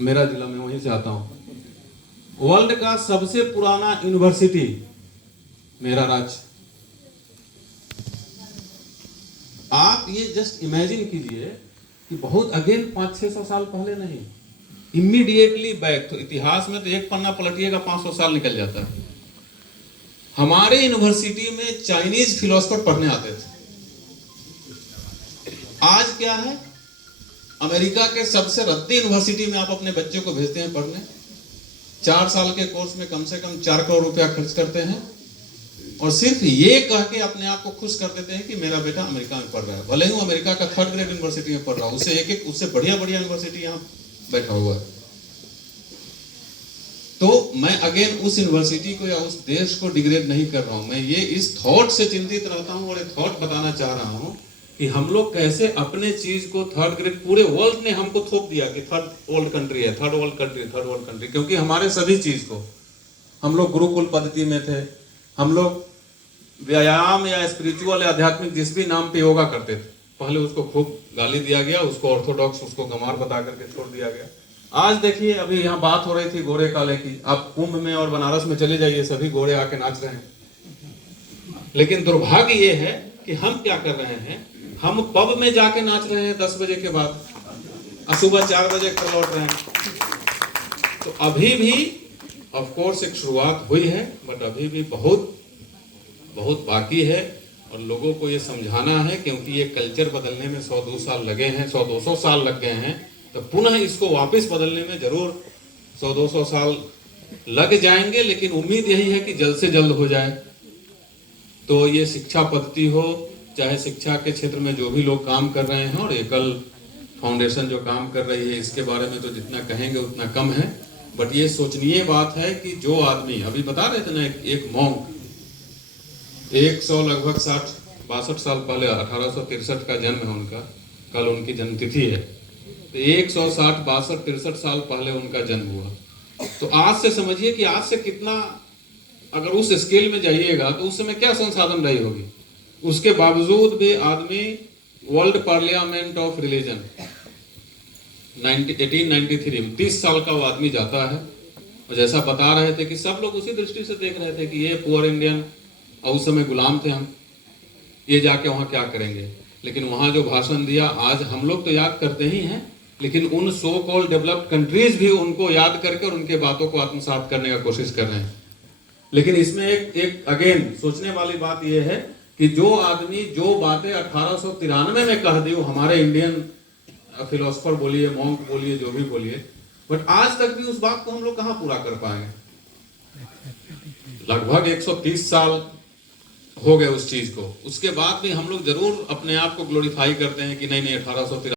मेरा जिला, मैं वहीं से आता हूँ। वर्ल्ड का सबसे पुराना यूनिवर्सिटी मेरा राज्य। आप ये जस्ट इमेजिन कीजिए कि बहुत अगेन 500-600 साल पहले नहीं, इमीडिएटली बैक, तो इतिहास में तो एक पन्ना पलटिएगा 500 साल निकल जाता है। हमारे यूनिवर्सिटी में चाइनीज फिलोसफर पढ़ने आते थे। आज क्या है, अमेरिका के सबसे रद्दी यूनिवर्सिटी में आप अपने बच्चे को भेजते हैं पढ़ने। 4 साल के कोर्स में कम से कम 4 करोड़ रुपया खर्च करते हैं और सिर्फ ये कह के अपने आप को खुश कर देते हैं कि मेरा बेटा अमेरिका में पढ़ रहा है। भले ही अमेरिका का 3rd ग्रेड यूनिवर्सिटी में पढ़ रहा है, उससे एक उससे बढ़िया यूनिवर्सिटी यहाँ बैठा हुआ है। तो मैं अगेन उस यूनिवर्सिटी को या उस देश को डिग्रेड नहीं कर रहा हूं, मैं ये इस थॉट से चिंतित रहता हूं और एक थॉट बताना चाह रहा हूं कि हम लोग कैसे अपने चीज को 3rd ग्रेड, पूरे वर्ल्ड ने हमको थोप दिया कि 3rd वर्ल्ड कंट्री है, 3rd वर्ल्ड कंट्री, क्योंकि हमारे सभी चीज को हम लोग गुरुकुल पद्धति में थे, हम लोग व्यायाम या स्पिरिचुअल या आध्यात्मिक जिस भी नाम पे योगा करते थे, पहले उसको खूब गाली दिया गया, उसको ऑर्थोडॉक्स, उसको गंवार बता करके छोड़ दिया गया। आज देखिए, अभी यहाँ बात हो रही थी गोरे काले की, आप कुंभ में और बनारस में चले जाइए, सभी गोरे आके नाच रहे हैं। लेकिन दुर्भाग्य ये है कि हम क्या कर रहे हैं, हम पब में जाके नाच रहे हैं 10 बजे के बाद और सुबह 4 बजे घर लौट रहे हैं। तो अभी भी ऑफ कोर्स एक शुरुआत हुई है, बट अभी भी बहुत बहुत बाकी है और लोगों को ये समझाना है, क्योंकि ये कल्चर बदलने में 100-200 साल लगे हैं, 100-200 साल लग गए हैं, तो पुनः इसको वापस बदलने में जरूर 100-200 साल लग जाएंगे, लेकिन उम्मीद यही है कि जल्द से जल्द हो जाए। तो ये शिक्षा पद्धति हो, चाहे शिक्षा के क्षेत्र में जो भी लोग काम कर रहे हैं, और एकल फाउंडेशन जो काम कर रही है, इसके बारे में तो जितना कहेंगे उतना कम है। बट ये सोचनीय बात है कि जो आदमी अभी बता रहे थे ना, एक मॉन्क 100 लगभग 60-62 साल पहले, 1863 का जन्म है उनका, कल उनकी जन्मतिथि है, तो 160-62-63 साल पहले उनका जन्म हुआ। तो आज से समझिए कि आज से कितना, अगर उस स्केल में जाइएगा तो उस समय क्या संसाधन रही होगी। उसके बावजूद भी आदमी वर्ल्ड पार्लियामेंट ऑफ रिलीजन 1893 में 30 साल का वो आदमी जाता है, और जैसा बता रहे थे कि सब लोग उसी दृष्टि से देख रहे थे कि ये पुअर इंडियन, और उस समय गुलाम थे हम, ये जाके वहाँ क्या करेंगे। लेकिन वहाँ जो भाषण दिया, आज हम लोग तो याद करते ही हैं, लेकिन उन सो कॉल्ड डेवलप्ड कंट्रीज भी उनको याद करके और उनके बातों को आत्मसात करने का कोशिश कर रहे हैं। लेकिन इसमें एक अगेन सोचने वाली बात यह है कि जो आदमी जो बातें 1893 में कह दी, वो हमारे इंडियन फिलोसफर बोलिए, मॉन्क बोलिए, जो भी बोलिए, बट आज तक भी उस बात को हम लोग कहाँ पूरा कर पाएंगे। लगभग 130 साल हो गए उस चीज को, उसके बाद भी हम लोग जरूर अपने आप को ग्लोरीफाई करते हैं कि नहीं 1893